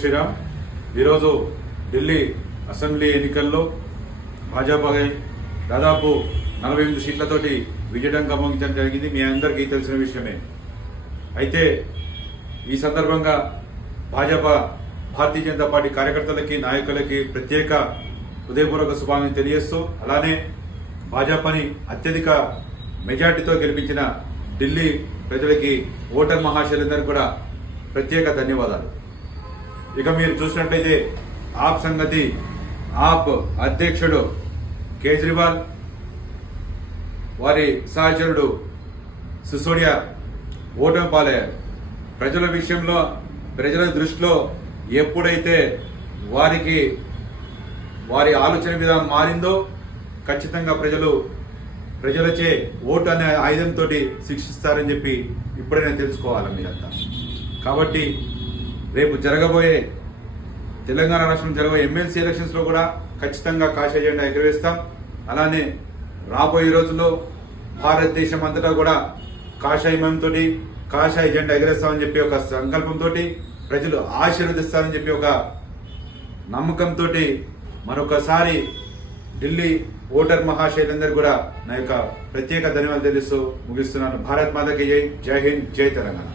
శ్రీరామ్ ఈరోజు ఢిల్లీ అసెంబ్లీ ఎన్నికల్లో భాజపా దాదాపు 48 సీట్లతోటి విజయం గమనించడం జరిగింది. మీ అందరికీ తెలిసిన విషయమే. అయితే ఈ సందర్భంగా భారతీయ జనతా పార్టీ కార్యకర్తలకి నాయకులకి ప్రత్యేక హృదయపూర్వక శుభాకాంక్షలు తెలియజేస్తూ, అలానే భాజపాని అత్యధిక మెజార్టీతో గెలిపించిన ఢిల్లీ ప్రజలకి, ఓటర్ మహాశయులందరికీ కూడా ప్రత్యేక ధన్యవాదాలు. ఇక మీరు చూసినట్లయితే ఆప్ అధ్యక్షుడు కేజ్రీవాల్, వారి సహచరుడు సిసోడియా ఓటమి పాలయ్యారు. ప్రజల విషయంలో, ప్రజల దృష్టిలో ఎప్పుడైతే వారి ఆలోచన విధానం మారిందో ఖచ్చితంగా ప్రజలచే ఓటు అనే ఆయుధంతో శిక్షిస్తారని చెప్పి ఇప్పుడైనా తెలుసుకోవాలి మీరంతా. కాబట్టి రేపు జరగబోయే తెలంగాణ రాష్ట్రం జరగబోయే ఎమ్మెల్సీ ఎలక్షన్స్లో కూడా ఖచ్చితంగా కాషాయ జెండా ఎగురవేస్తాం. అలానే రాబోయే రోజుల్లో భారతదేశం అంతటా కూడా కాషాయమయంతో కాషాయ జెండా ఎగరేస్తామని చెప్పి ఒక సంకల్పంతో, ప్రజలు ఆశీర్వదిస్తారని చెప్పి ఒక నమ్మకంతో మరొకసారి ఢిల్లీ ఓటర్ మహాశయులందరూ కూడా నా యొక్క ప్రత్యేక ధన్యవాదాలు తెలుస్తూ ముగిస్తున్నాను. భారత్ మాతకి జై. జై హింద్. జై తెలంగాణ.